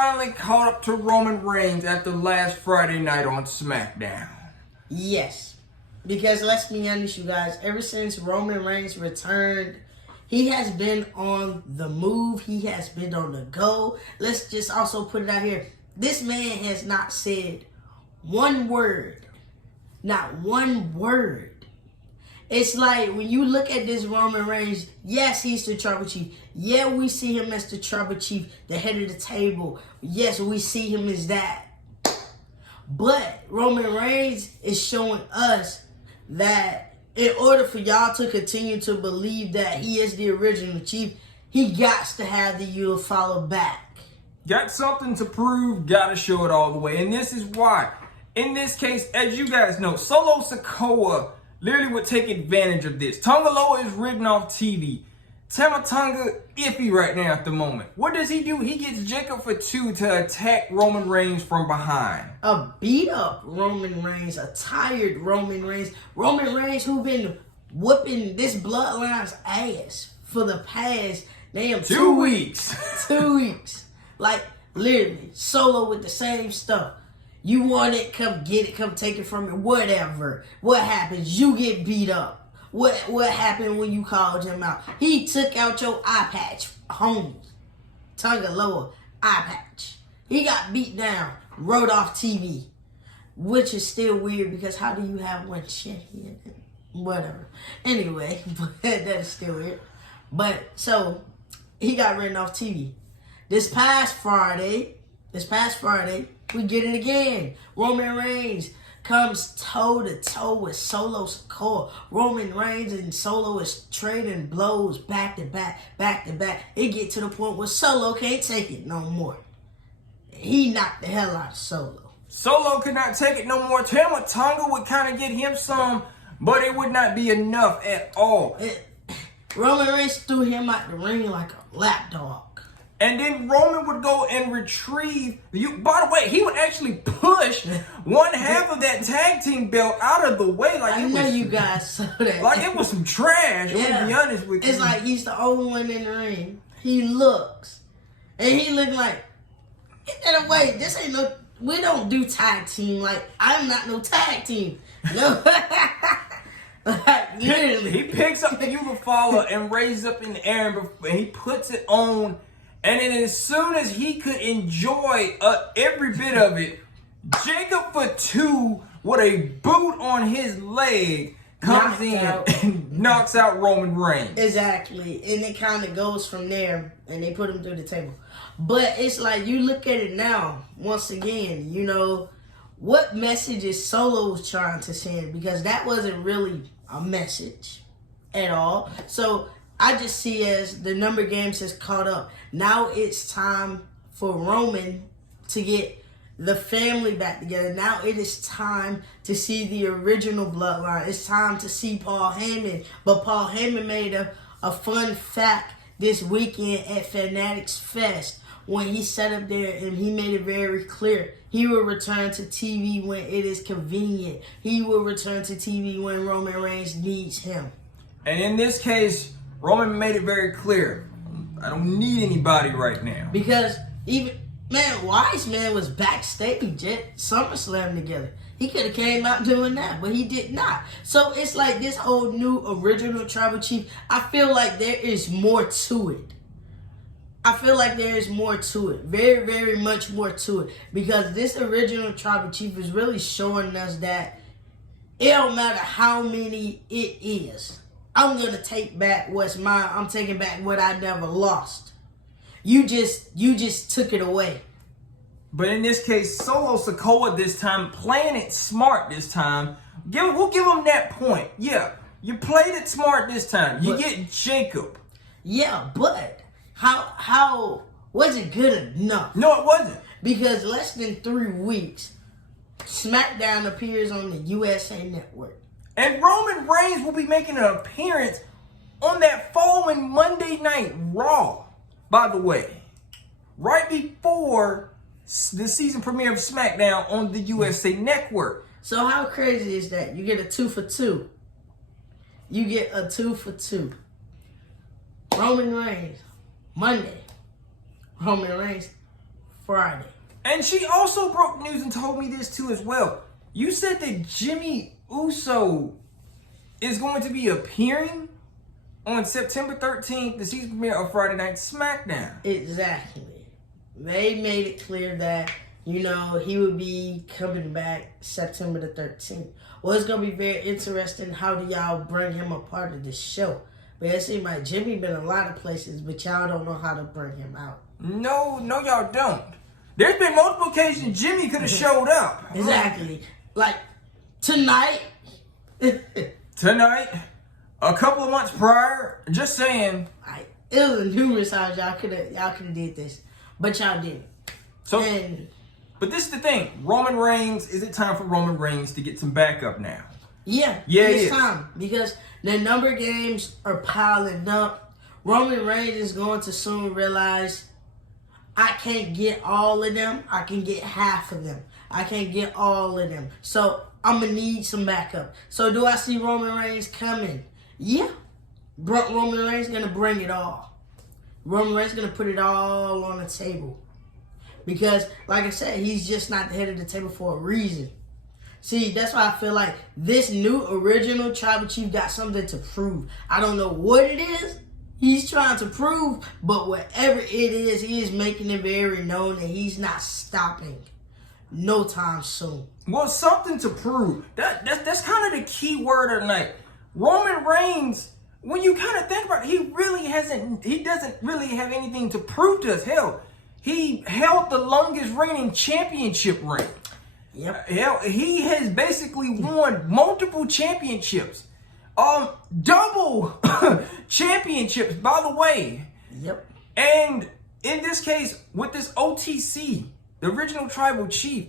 finally caught up to Roman Reigns after last Friday night on SmackDown. Yes. Because let's be honest, you guys, ever since Roman Reigns returned, he has been on the move. He has been on the go. Let's just also put it out here. This man has not said one word. Not one word. It's like when you look at this Roman Reigns, yes, he's the tribal chief. Yeah, we see him as the tribal chief, the head of the table. Yes, we see him as that. But Roman Reigns is showing us that in order for y'all to continue to believe that he is the original chief, he got to have the you follow back. Got something to prove, gotta show it all the way. And this is why. In this case, as you guys know, Solo Sikoa literally would take advantage of this. Tonga Loa is written off TV. Tama Tonga iffy right now at the moment. What does he do? He gets Jacobfatu to attack Roman Reigns from behind. A beat up Roman Reigns, a tired Roman Reigns. Roman Reigns who been whooping this bloodline's ass for the past damn 2 weeks. 2 weeks. Like literally, Solo with the same stuff. You want it, come get it, come take it from me, whatever. What happens? You get beat up. What happened when you called him out? He took out your eye patch, homie. Tonga Loa, eye patch. He got beat down, wrote off TV. Which is still weird because how do you have one shit here? Whatever. Anyway, that is still weird. But, so, he got written off TV. This past Friday, we get it again. Roman Reigns comes toe-to-toe with Solo Sikoa. Roman Reigns and Solo is trading blows back to back. It get to the point where Solo can't take it no more. He knocked the hell out of Solo. Solo could not take it no more. Tama Tonga would kind of get him some, but it would not be enough at all. Roman Reigns threw him out the ring like a lapdog. And then Roman would go and retrieve you. By the way, he would actually push one half of that tag team belt out of the way. Like I know you guys saw that. Like it was some trash. Yeah. I'm gonna be honest with you. It's like he's the only one in the ring. He looks, and he look like, get that away. This ain't no. We don't do tag team. Like I'm not no tag team. No. Like, literally, he picks up the Yugofollow and raises up in the air, and he puts it on. And then as soon as he could enjoy every bit of it, Jacobfatu with a boot on his leg comes in and knocks out Roman Reigns. Exactly. And it kind of goes from there, and they put him through the table. But it's like, you look at it now, once again, you know, what message is Solo trying to send? Because that wasn't really a message at all. So I just see as the number games has caught up. Now it's time for Roman to get the family back together. Now it is time to see the original bloodline. It's time to see Paul Heyman. But Paul Heyman made a fun fact this weekend at Fanatics Fest when he sat up there and he made it very clear. He will return to TV when it is convenient. He will return to TV when Roman Reigns needs him. And in this case, Roman made it very clear. I don't need anybody right now. Because even, man, Wise Man was backstage at SummerSlam together. He could have came out doing that, but he did not. So it's like this whole new original tribal chief, I feel like there is more to it. I feel like there is more to it. Very, very much more to it. Because this original tribal chief is really showing us that it don't matter how many it is. I'm going to take back what's mine. I'm taking back what I never lost. You just took it away. But in this case, Solo Sikoa this time, playing it smart this time. We'll give him that point. Yeah, you played it smart this time. You get Jacob. Yeah, but how was it good enough? No, it wasn't. Because less than 3 weeks, SmackDown appears on the USA Network. And Roman Reigns will be making an appearance on that following Monday Night Raw, by the way. Right before the season premiere of SmackDown on the USA Network. So how crazy is that? You get a 2 for 2. You get a 2 for 2. Roman Reigns, Monday. Roman Reigns, Friday. And she also broke news and told me this too as well. You said that Jimmy Uso is going to be appearing on September 13th, the season premiere of Friday Night SmackDown. Exactly. They made it clear that, you know, he would be coming back September the 13th. Well, it's going to be very interesting. How do y'all bring him a part of this show? But it seems like Jimmy been a lot of places, but y'all don't know how to bring him out. No, y'all don't. There's been multiple occasions Jimmy could have showed up. Exactly. Like, tonight. Tonight, a couple of months prior, just saying. It was numerous times y'all could have did this, but y'all didn't. So, but this is the thing. Roman Reigns, is it time for Roman Reigns to get some backup now? Yeah, it's time. Because the number games are piling up. Roman Reigns is going to soon realize, I can't get all of them. I can get half of them. I can't get all of them. So I'm going to need some backup. So do I see Roman Reigns coming? Yeah. Roman Reigns going to bring it all. Roman Reigns going to put it all on the table. Because, like I said, he's just not the head of the table for a reason. See, that's why I feel like this new original Tribal Chief got something to prove. I don't know what it is he's trying to prove, but whatever it is, he is making it very known that he's not stopping no time soon. Well, something to prove. That's kind of the key word of the night. Roman Reigns, when you kind of think about it, he doesn't really have anything to prove to us. Hell, he held the longest reigning championship reign. Yep. Hell, he has basically won multiple championships. Double championships, by the way. Yep. And in this case, with this OTC, the original Tribal Chief,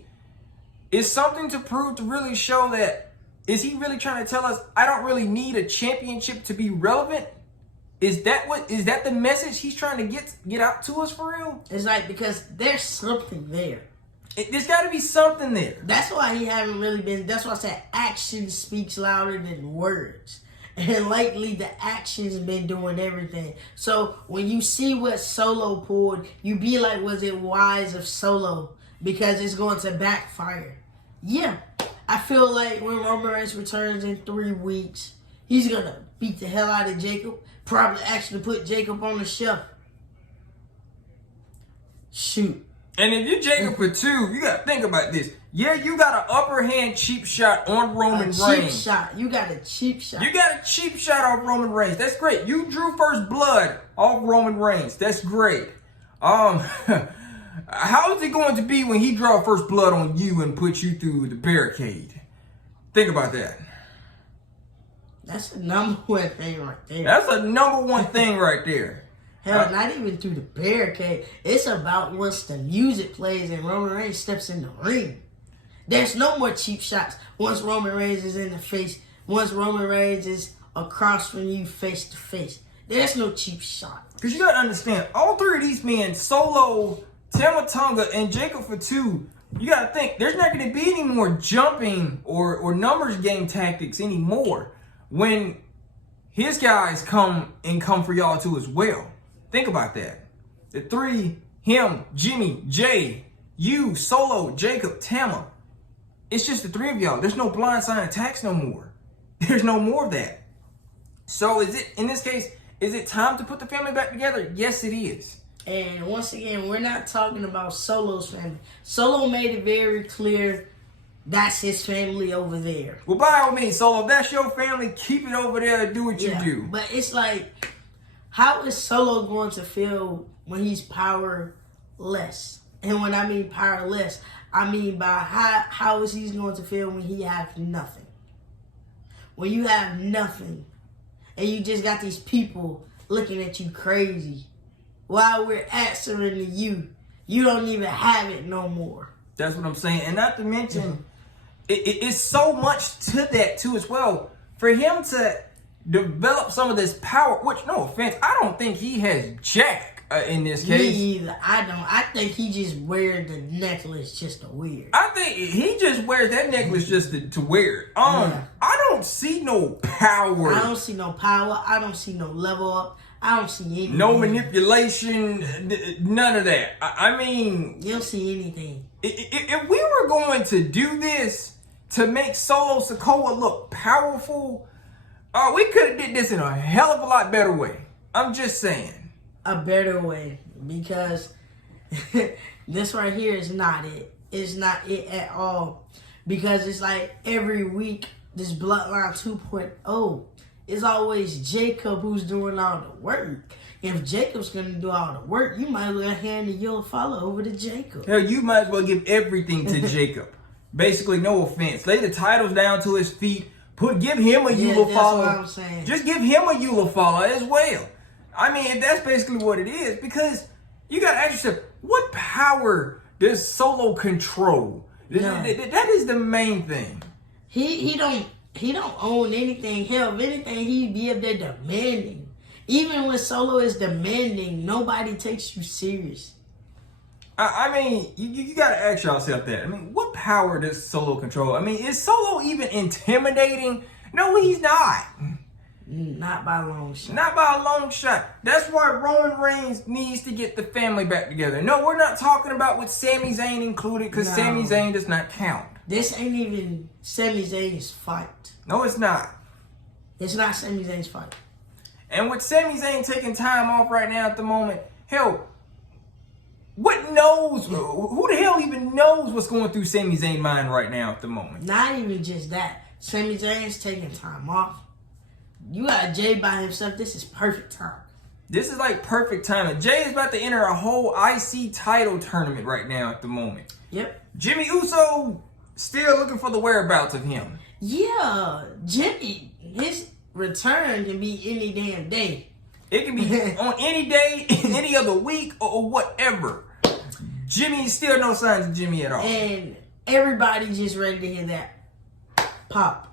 is something to prove, to really show that, is he really trying to tell us, I don't really need a championship to be relevant? Is that the message he's trying to get out to us for real? It's like, because there's something there. There's got to be something there. That's why he haven't really been. That's why I said action speaks louder than words. And lately, the action's been doing everything. So when you see what Solo pulled, you be like, was it wise of Solo? Because it's going to backfire. Yeah. I feel like when Roman Reigns returns in 3 weeks, he's going to beat the hell out of Jacob. Probably actually put Jacob on the shelf. Shoot. And if you're jacobfatu, you got to think about this. Yeah, you got an upper hand cheap shot on Roman Reigns. Cheap shot. You got a cheap shot. You got a cheap shot off Roman Reigns. That's great. You drew first blood off Roman Reigns. That's great. How is it going to be when he draw first blood on you and put you through the barricade? Think about that. That's the number one thing right there. That's a number one thing right there. Hell, not even through the barricade. It's about once the music plays and Roman Reigns steps in the ring. There's no more cheap shots once Roman Reigns is in the face. Once Roman Reigns is across from you face to face. There's no cheap shot. Because you got to understand, all three of these men, Solo, Tama Tonga, and Jacobfatu, you got to think, there's not going to be any more jumping or numbers game tactics anymore when his guys come for y'all too as well. Think about that. The three, him, Jimmy, Jay, you, Solo, Jacob, Tama. It's just the three of y'all. There's no blindside attacks no more. There's no more of that. So in this case, is it time to put the family back together? Yes, it is. And once again, we're not talking about Solo's family. Solo made it very clear that's his family over there. Well, by all means, Solo, if that's your family, keep it over there. Do what you do. But it's like, how is Solo going to feel when he's powerless? And when I mean powerless, I mean by how is he going to feel when he has nothing? When you have nothing and you just got these people looking at you crazy while we're answering to you, you don't even have it no more. That's what I'm saying. And not to mention, it's so much to that too as well. For him to develop some of this power, which, no offense, I don't think he has jack in this Me case. either. I don't. I think he just wears the necklace just to wear. I think he just wears that necklace just to wear it. Yeah. I don't see no power. I don't see no power. I don't see no level up. I don't see anything. No manipulation, none of that. I mean, You don't see anything. If we were going to do this to make Solo Sikoa look powerful, we could have did this in a hell of a lot better way. I'm just saying. A better way, because this right here is not it. It's not it at all. Because it's like every week, this Bloodline 2.0, it's always Jacob who's doing all the work. If Jacob's gonna do all the work, you might as well hand the yellow follow over to Jacob. Hell, you might as well give everything to Jacob. Basically, no offense. Lay the titles down to his feet. Give him a Eula that's follow. what I'm saying. Just give him a Eula follow as well. I mean, that's basically what it is. Because you gotta ask yourself, what power does Solo control? No. That is the main thing. He don't own anything. Hell, if anything, he'd be up there demanding. Even when Solo is demanding, nobody takes you serious. I mean, you gotta ask yourself that. I mean, what power does Solo control? I mean, is Solo even intimidating? No, he's not. Not by a long shot. Not by a long shot. That's why Roman Reigns needs to get the family back together. No, we're not talking about with Sami Zayn included, because No. Sami Zayn does not count. This ain't even Sami Zayn's fight. No, it's not. It's not Sami Zayn's fight. And with Sami Zayn taking time off right now at the moment, hell, who the hell even knows what's going through Sami Zayn's mind right now at the moment? Not even just that. Sami Zayn's taking time off. You got Jay by himself. This is perfect time. This is like perfect timing. Jay is about to enter a whole IC title tournament right now at the moment. Yep. Jimmy Uso still looking for the whereabouts of him. Yeah, Jimmy, his return can be any damn day. It can be on any day, any other week, or whatever. Jimmy, still no signs of Jimmy at all. And everybody just ready to hear that pop.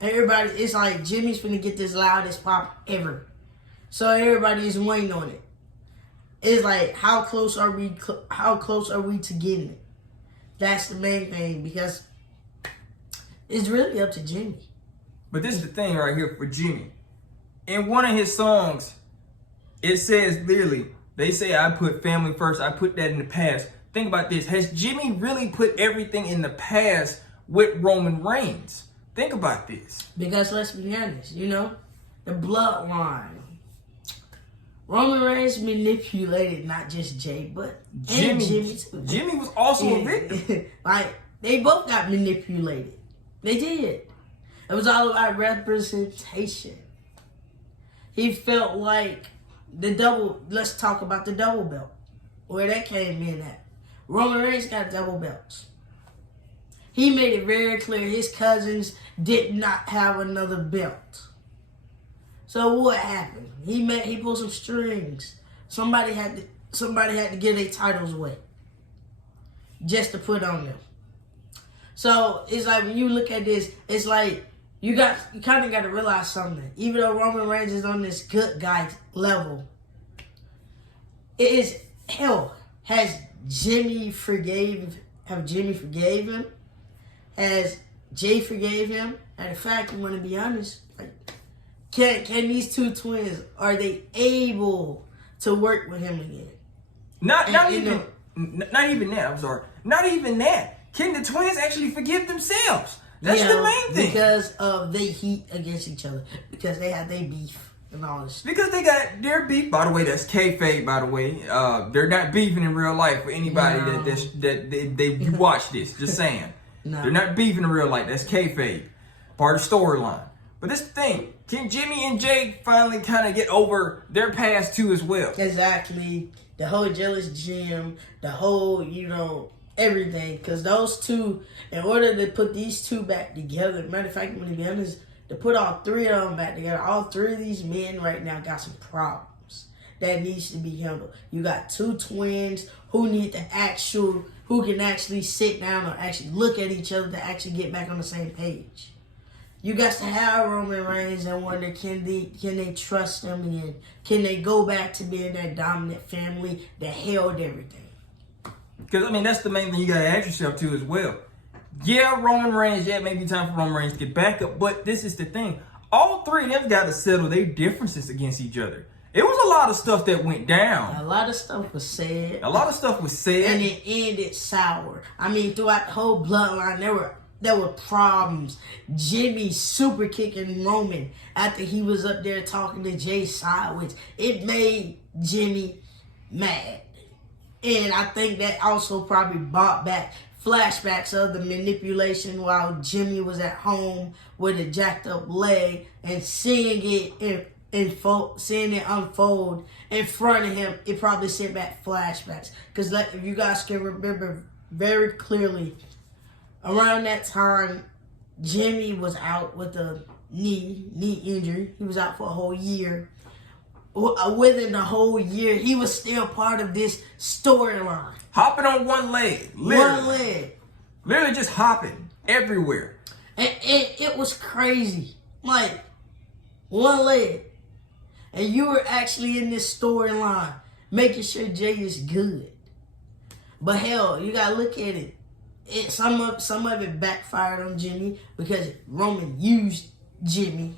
Everybody, it's like Jimmy's finna get this loudest pop ever. So everybody is waiting on it. It's like, how close are we to getting it? That's the main thing, because it's really up to Jimmy. But this is the thing right here for Jimmy. In one of his songs, it says literally, they say, I put family first, I put that in the past. Think about this. Has Jimmy really put everything in the past with Roman Reigns? Think about this. Because let's be honest, the bloodline. Roman Reigns manipulated not just Jay, but Jimmy too. Jimmy was also a victim. Like, they both got manipulated. They did. It was all about representation. He felt like let's talk about the double belt. Where that came in at. Roman Reigns got double belts. He made it very clear his cousins did not have another belt. So what happened? He pulled some strings. Somebody had to give their titles away just to put on them. So it's like when you look at this, it's like you kind of got to realize something. Even though Roman Reigns is on this good guy level, it is hell. Have Jimmy forgave him? Has Jay forgave him? And in fact, I'm going to be honest, like, can these two twins, are they able to work with him again? Not even that. I'm sorry. Not even that. Can the twins actually forgive themselves? That's the main thing. Because of they heat against each other. Because they have their beef and all this. Because they got their beef. By the way, that's kayfabe. By the way, they're not beefing in real life for anybody that they watch this. Just saying. No. They're not beefing in real life. That's kayfabe. Part of the storyline. But this is the thing. Can Jimmy and Jay finally kind of get over their past too as well? Exactly. The whole jealous Jim. The whole, everything. Because those two, in order to put these two back together, matter of fact, I'm going to be honest, to put all three of them back together, all three of these men right now got some problems that needs to be handled. You got two twins who can actually sit down or actually look at each other to actually get back on the same page. you got to have Roman Reigns and wonder, can they trust him again? Can they go back to being that dominant family that held everything? Because, I mean, that's the main thing you got to ask yourself, too, as well. Yeah, Roman Reigns, yeah, it may be time for Roman Reigns to get back up, but this is the thing. All three of them got to settle their differences against each other. It was a lot of stuff that went down. A lot of stuff was said. A lot of stuff was said. And it ended sour. I mean, throughout the whole bloodline, there were problems. Jimmy super kicking Roman after he was up there talking to Jay sideways. It made Jimmy mad. And I think that also probably brought back flashbacks of the manipulation while Jimmy was at home with a jacked up leg and seeing it unfold in front of him. It probably sent back flashbacks. Because if you guys can remember very clearly, around that time, Jimmy was out with a knee injury. He was out for a whole year. Within the whole year, he was still part of this storyline. Hopping on one leg. Literally. One leg. Literally just hopping everywhere. And it was crazy. Like, one leg. And you were actually in this storyline, making sure Jay is good. But hell, you gotta look at it. Some of it backfired on Jimmy because Roman used Jimmy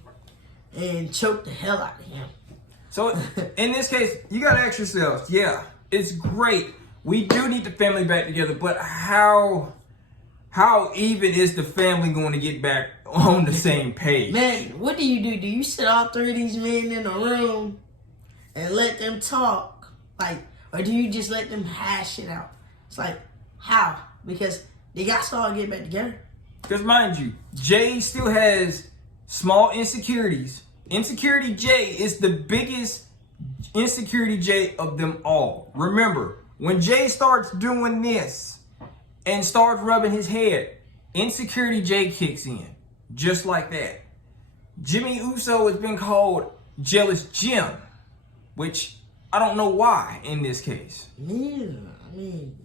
and choked the hell out of him. So, in this case, you gotta ask yourselves, yeah, it's great. We do need the family back together, but how even is the family going to get back on the same page? Man, what do? Do you sit all three of these men in a room and let them talk? Like, or do you just let them hash it out? It's like, how? Because they got to all get back together. Because mind you, Jay still has small insecurities. Insecurity Jay is the biggest insecurity Jay of them all. Remember, when Jay starts doing this and starts rubbing his head, insecurity Jay kicks in. Just like that. Jimmy Uso has been called Jealous Jim, which I don't know why in this case. Yeah, I mean.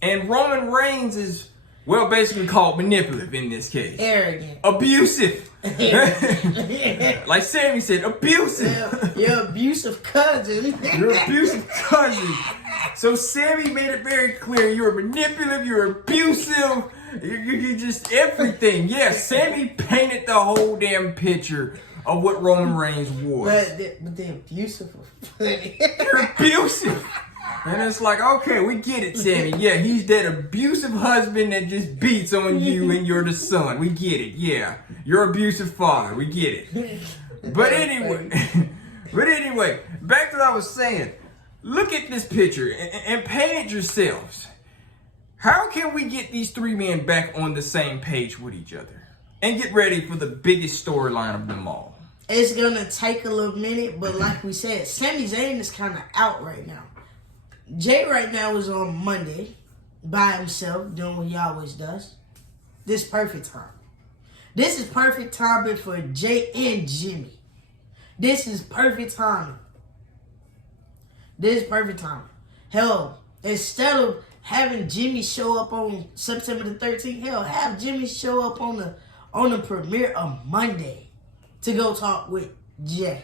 And Roman Reigns is, well, basically called manipulative in this case. Arrogant. Abusive. Like Sammy said, abusive. Your abusive cousin. Your abusive cousin. So Sammy made it very clear. You're manipulative, you're abusive, you're just everything. Yeah, Sammy painted the whole damn picture of what Roman Reigns was. But the abusive was funny. You're abusive. And it's like, okay, we get it, Sammy. Yeah, he's that abusive husband that just beats on you and you're the son. We get it, yeah. You're abusive father. We get it. But anyway, back to what I was saying. Look at this picture and paint it yourselves. How can we get these three men back on the same page with each other and get ready for the biggest storyline of them all? It's going to take a little minute, but like we said, Sami Zayn is kind of out right now. Jay right now is on Monday by himself doing what he always does. This is perfect time. This is perfect timing for Jay and Jimmy. This is perfect timing. This is perfect timing. Hell, instead of having Jimmy show up on September the 13th, hell, have Jimmy show up on the premiere of Monday to go talk with Jay.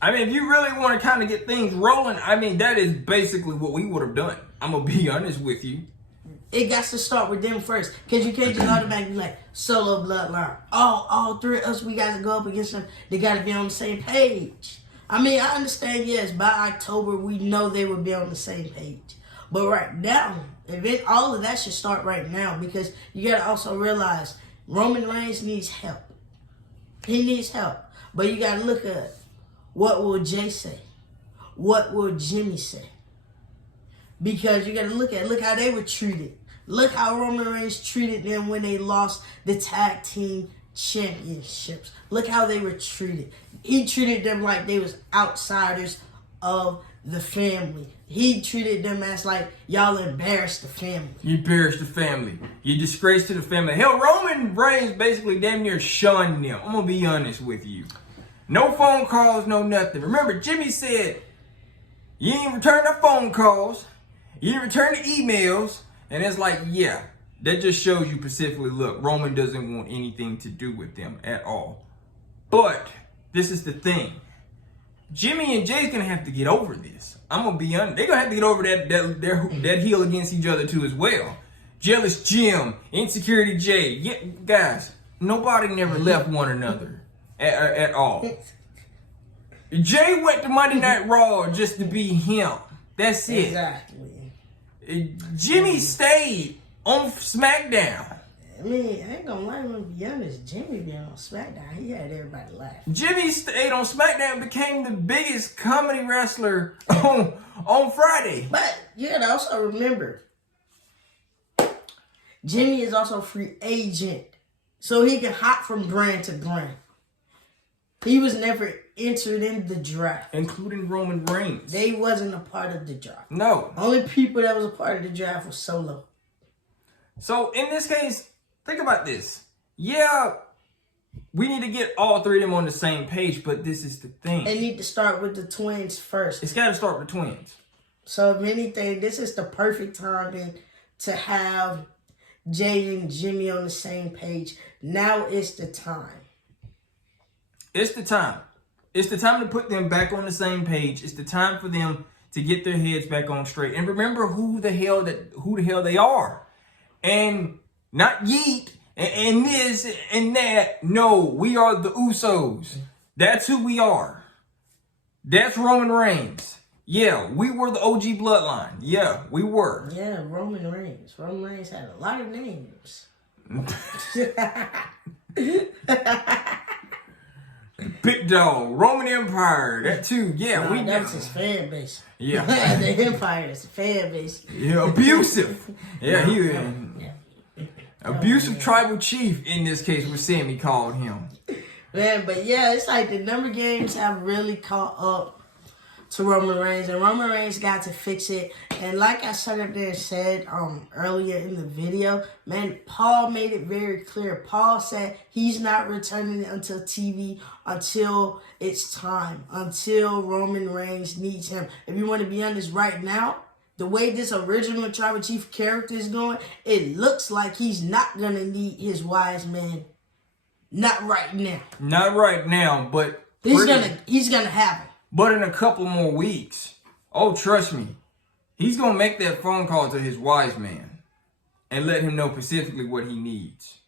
I mean, if you really want to kind of get things rolling, I mean, that is basically what we would have done. I'm going to be honest with you. It got to start with them first. Because you can't just automatically be like, solo bloodline. All three of us, we got to go up against them. They got to be on the same page. I mean, I understand, yes, by October, we know they will be on the same page. But right now, all of that should start right now. Because you got to also realize, Roman Reigns needs help. He needs help. But you got to look at, what will Jay say? What will Jimmy say? Because you got to look how they were treated. Look how Roman Reigns treated them when they lost the tag team championships. Look how they were treated. He treated them like they was outsiders of the family. He treated them as like, y'all embarrassed the family. You embarrassed the family. You disgraced to the family. Hell, Roman Reigns basically damn near shunned them. I'm going to be honest with you. No phone calls, no nothing. Remember, Jimmy said, you ain't return the phone calls, you didn't return the emails, and it's like, yeah, that just shows you specifically, look, Roman doesn't want anything to do with them at all. But this is the thing. Jimmy and Jay's gonna have to get over this. I'm gonna be honest. They're gonna have to get over that heel against each other too as well. Jealous Jim, insecurity Jay. Yeah, guys, nobody never left one another at all. Jay went to Monday Night Raw just to be him. That's it. Exactly. Jimmy stayed on SmackDown. I mean, I ain't gonna lie, to be honest, Jimmy being on SmackDown, he had everybody laughing. Jimmy stayed on SmackDown and became the biggest comedy wrestler on Friday. But you gotta also remember, Jimmy is also a free agent. So he can hop from brand to brand. He was never entered in the draft. Including Roman Reigns. They wasn't a part of the draft. No. Only people that was a part of the draft was Solo. So in this case, think about this. Yeah, we need to get all three of them on the same page, but this is the thing. They need to start with the twins first. It's got to start with the twins. So if anything, this is the perfect timing to have Jay and Jimmy on the same page. Now is the time. It's the time. It's the time to put them back on the same page. It's the time for them to get their heads back on straight. And remember who the hell they are. And not Yeet and this and that. No, we are the Usos. That's who we are. That's Roman Reigns. Yeah, we were the OG Bloodline. Yeah, we were. Yeah, Roman Reigns. Roman Reigns had a lot of names. Big Dog, Roman Empire, that too. Yeah, no, that was his fan base. Yeah, the Empire is a fan base. Yeah, abusive. Yeah, abusive tribal chief in this case. Was Sammy called him. Man, but yeah, it's like the number games have really caught up to Roman Reigns, and Roman Reigns got to fix it. And like I said up there said earlier in the video, man, Paul made it very clear. Paul said he's not returning until TV until it's time, until Roman Reigns needs him. If you want to be honest, right now, the way this original Tribal Chief character is going, it looks like he's not going to need his wise man. Not right now. Not right now, but he's gonna have it. But in a couple more weeks, oh, trust me, he's going to make that phone call to his wise man and let him know specifically what he needs.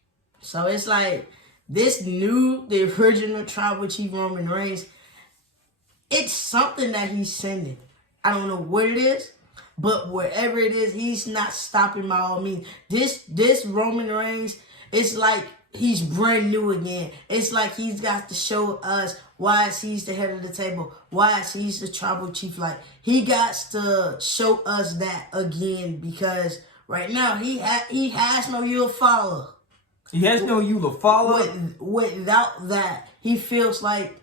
So it's like the original Tribal Chief Roman Reigns, it's something that he's sending. I don't know what it is, but wherever it is, he's not stopping by all means. This Roman Reigns, it's like he's brand new again. It's like he's got to show us why he's the head of the table, why he's the Tribal Chief. Like, he got to show us that again, because right now he has no you'll follow. He has no you'll follow. Without that, he feels like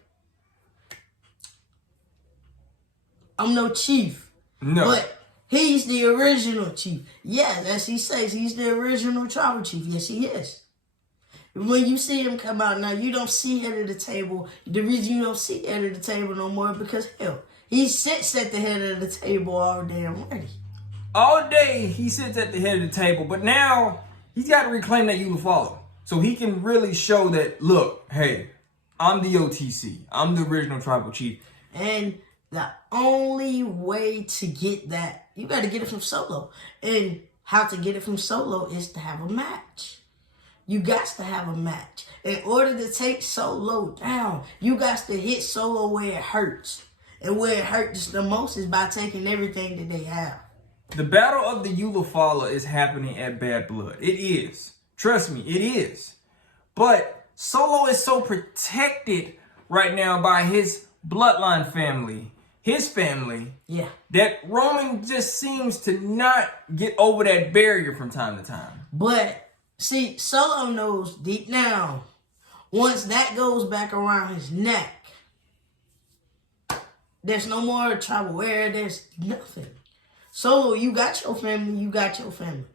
I'm no chief. No. But he's the original chief. Yes, as he says, he's the original Tribal Chief. Yes, he is. When you see him come out now, you don't see head of the table. The reason you don't see head of the table no more because, hell, he sits at the head of the table all damn ready. All day he sits at the head of the table, but now he's got to reclaim that you follow. So he can really show that, look, hey, I'm the OTC. I'm the original Tribal Chief. And the only way to get that, you got to get it from Solo. And how to get it from Solo is to have a match. You got to have a match. In order to take Solo down, you got to hit Solo where it hurts. And where it hurts the most is by taking everything that they have. The battle of the Ulafala is happening at Bad Blood. It is. Trust me, it is. But Solo is so protected right now by his Bloodline family, his family, that Roman just seems to not get over that barrier from time to time. But see, Solo knows deep down, once that goes back around his neck, there's no more tribal wear, there's nothing. Solo, you got your family, you got your family.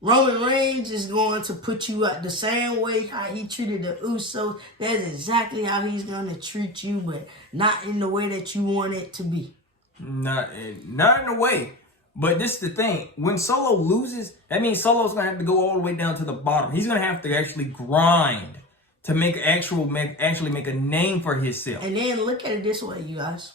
Roman Reigns is going to put you up the same way how he treated the Usos. That's exactly how he's going to treat you, but not in the way that you want it to be. Not in a way. But this is the thing. When Solo loses, that means Solo's going to have to go all the way down to the bottom. He's going to have to actually grind to actually make a name for himself. And then look at it this way, you guys.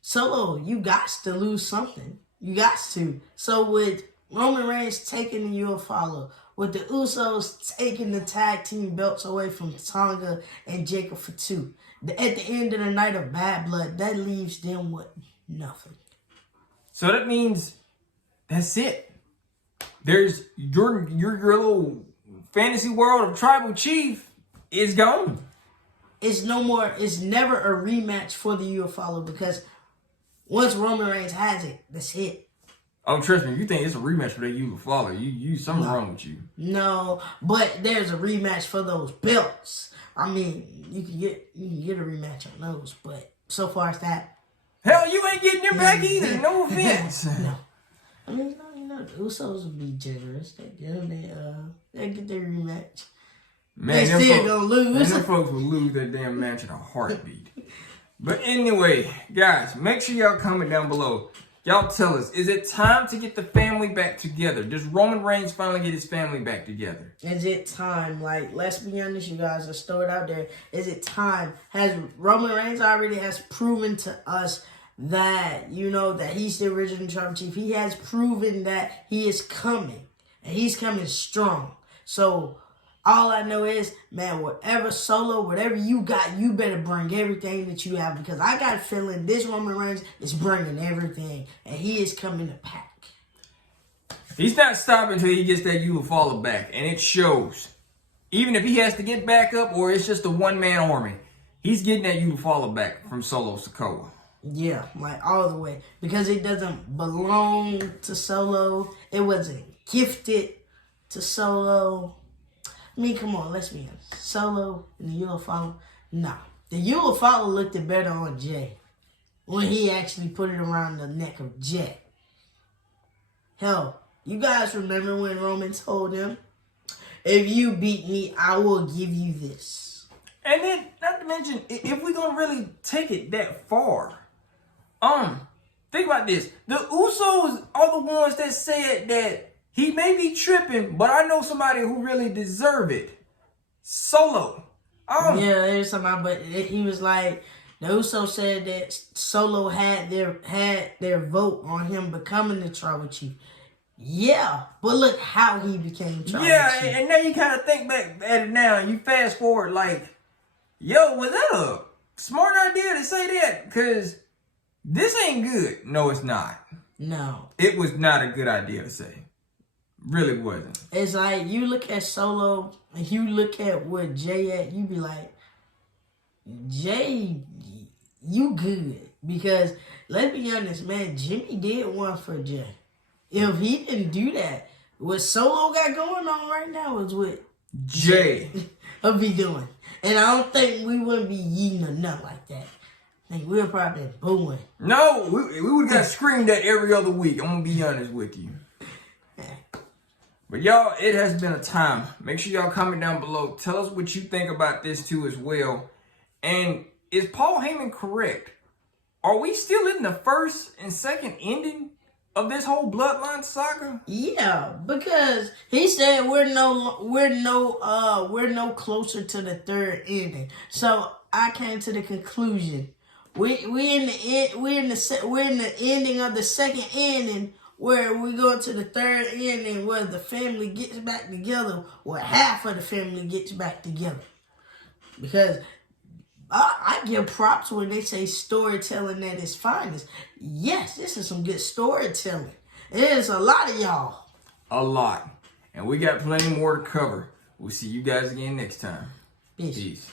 Solo, you got to lose something. You got to. So with Roman Reigns taking the UFO, with the Usos taking the tag team belts away from Tonga and jacobfatu, at the end of the night of Bad Blood, that leaves them with nothing. So that means that's it. There's your little fantasy world of tribal chief is gone. It's no more. It's never a rematch for the UFO because once Roman Reigns has it, that's it. Oh, trust me, you think it's a rematch for that UFO? You something wrong with you. No, but there's a rematch for those belts. I mean, you can get a rematch on those, but so far as that. Hell, you ain't getting them back either. No offense. No. I mean, the Usos would be generous. They get their rematch. Man, they still gonna lose. Them folks will lose that damn match in a heartbeat. But anyway, guys, make sure y'all comment down below. Y'all tell us, is it time to get the family back together? Does Roman Reigns finally get his family back together? Is it time? Like, let's be honest, you guys. Let's throw it out there. Is it time? Has Roman Reigns already has proven to us that, that he's the original tribal chief? He has proven that he is coming. And he's coming strong. So, all I know is, man, whatever you got, you better bring everything that you have. Because I got a feeling this Roman Reigns is bringing everything. And he is coming to pack. He's not stopping until he gets that UFO back. And it shows. Even if he has to get back up or it's just a one-man army, he's getting that UFO back from Solo Sikoa. Yeah, like all the way. Because it doesn't belong to Solo. It wasn't gifted to Solo. I mean, come on, let's be honest. Solo and the UFO, nah. The UFO looked better on Jay when he actually put it around the neck of Jay. Hell, you guys remember when Roman told him, if you beat me, I will give you this. And then, not to mention, if we're going to really take it that far, think about this. The Usos are the ones that said that he may be tripping, but I know somebody who really deserve it. Solo. Yeah, there's somebody, but he was like, the Usos said that Solo had their vote on him becoming the tribal chief. Yeah, but look how he became tribal chief. Yeah, and now you kind of think back at it now, and you fast forward like, yo, was that a smart idea to say that? Because this ain't good. No, it's not. No. It was not a good idea to say. Really wasn't. It's like you look at Solo and you look at where Jay at, you be like, Jay, you good. Because let's be honest, man, Jimmy did one for Jay. If he didn't do that, what Solo got going on right now is what Jay will be doing. And I don't think we wouldn't be yeeting or nothing like that. I think we'll probably be booing. No, we would have got screamed at every other week. I'm going to be honest with you. But y'all, it has been a time. Make sure y'all comment down below. Tell us what you think about this too as well. And is Paul Heyman correct? Are we still in the first and second ending of this whole Bloodline saga? Yeah, because he said we're no closer to the third ending. So I came to the conclusion we're in the ending of the second ending, where we go to the third ending where the family gets back together, or half of the family gets back together. Because I give props when they say storytelling at its finest. Yes, this is some good storytelling. There's a lot of y'all. A lot. And we got plenty more to cover. We'll see you guys again next time. Peace. Peace.